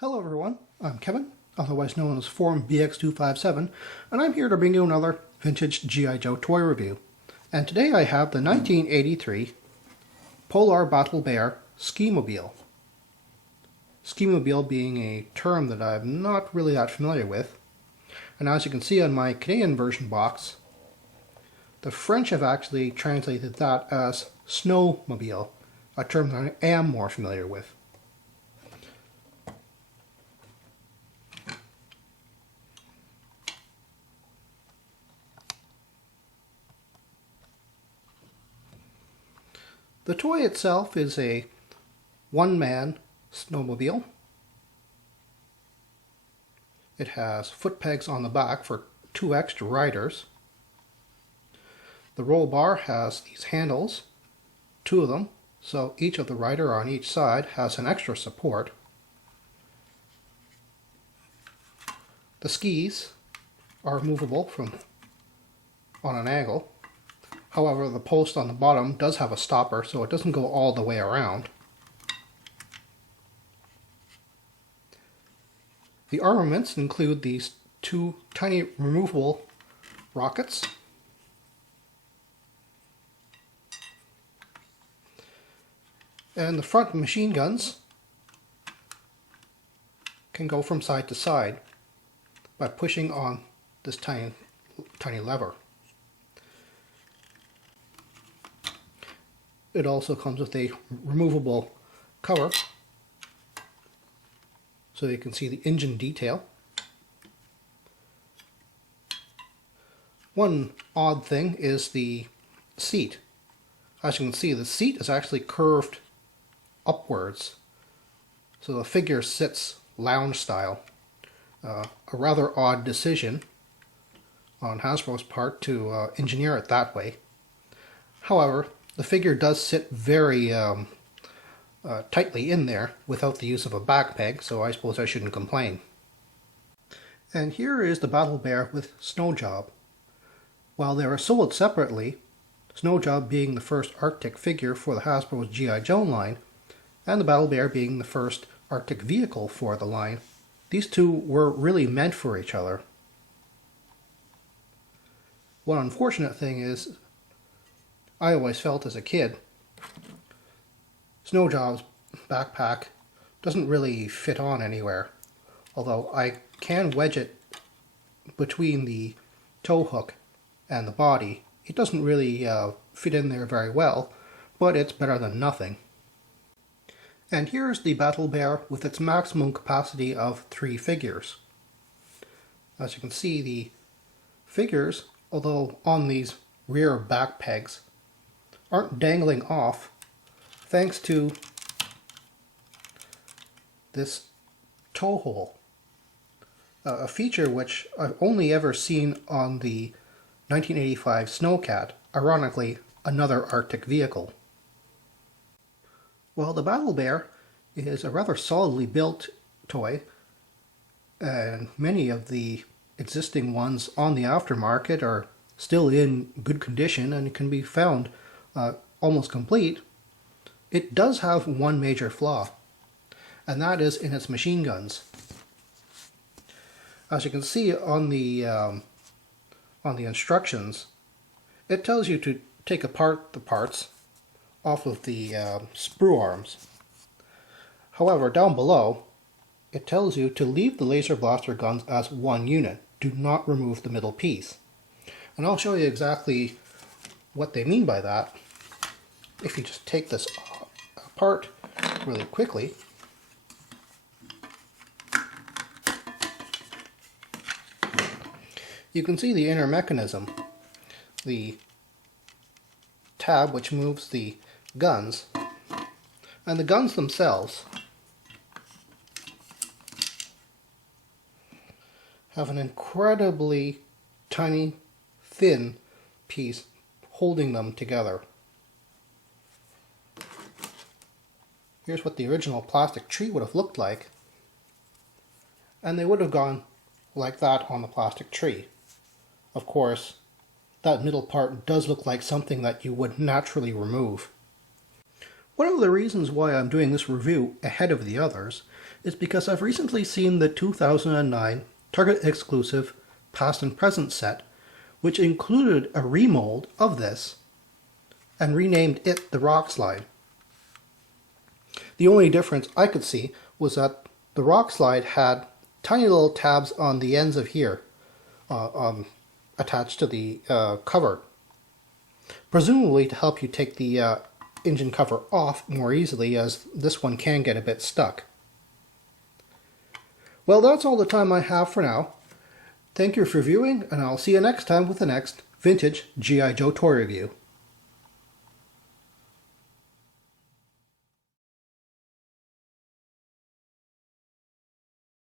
Hello everyone, I'm Kevin, otherwise known as Forum BX257, and I'm here to bring you another vintage G.I. Joe toy review. And today I have the 1983 Polar Battle Bear Ski-Mobile. Ski-Mobile being a term that I'm not really that familiar with. And as you can see on my Canadian version box, the French have actually translated that as snowmobile, a term that I am more familiar with. The toy itself is a one-man snowmobile. It has foot pegs on the back for 2 extra riders. The roll bar has these handles, 2 of them, so each of the rider on each side has an extra support. The skis are movable from on an angle. However, the post on the bottom does have a stopper, so it doesn't go all the way around. The armaments include these 2 tiny removable rockets, and the front machine guns can go from side to side by pushing on this tiny lever. It also comes with a removable cover so you can see the engine detail. One odd thing is the seat. As you can see, the seat is actually curved upwards, so the figure sits lounge style. A rather odd decision on Hasbro's part to engineer it that way. However, the figure does sit very tightly in there without the use of a back peg, so I suppose I shouldn't complain. And here is the Battle Bear with Snow Job. While they are sold separately, Snow Job being the first Arctic figure for the Hasbro's G.I. Joe line, and the Battle Bear being the first Arctic vehicle for the line, these two were really meant for each other. One unfortunate thing is, I always felt as a kid, Snow Job's backpack doesn't really fit on anywhere, although I can wedge it between the tow hook and the body. It doesn't really fit in there very well, but it's better than nothing. And here's the Battle Bear with its maximum capacity of 3 figures. As you can see, the figures, although on these rear back pegs, aren't dangling off thanks to this tow hole. A feature which I've only ever seen on the 1985 Snowcat, ironically another Arctic vehicle. Well, the Battle Bear is a rather solidly built toy, and many of the existing ones on the aftermarket are still in good condition and can be found almost complete. It does have one major flaw, and that is in its machine guns. As you can see on the instructions, it tells you to take apart the parts off of the sprue arms. However, down below, it tells you to leave the laser blaster guns as one unit. Do not remove the middle piece. And I'll show you exactly what they mean by that. If you just take this apart really quickly, you can see the inner mechanism. The tab which moves the guns, and the guns themselves have an incredibly tiny, thin piece holding them together. Here's what the original plastic tree would have looked like, and they would have gone like that on the plastic tree. Of course, that middle part does look like something that you would naturally remove. One of the reasons why I'm doing this review ahead of the others is because I've recently seen the 2009 Target exclusive Past and Present set, which included a remold of this and renamed it the Rockslide. The only difference I could see was that the Rockslide had tiny little tabs on the ends of here attached to the cover, presumably to help you take the engine cover off more easily, as this one can get a bit stuck. Well, that's all the time I have for now. Thank you for viewing, and I'll see you next time with the next vintage G.I. Joe toy review.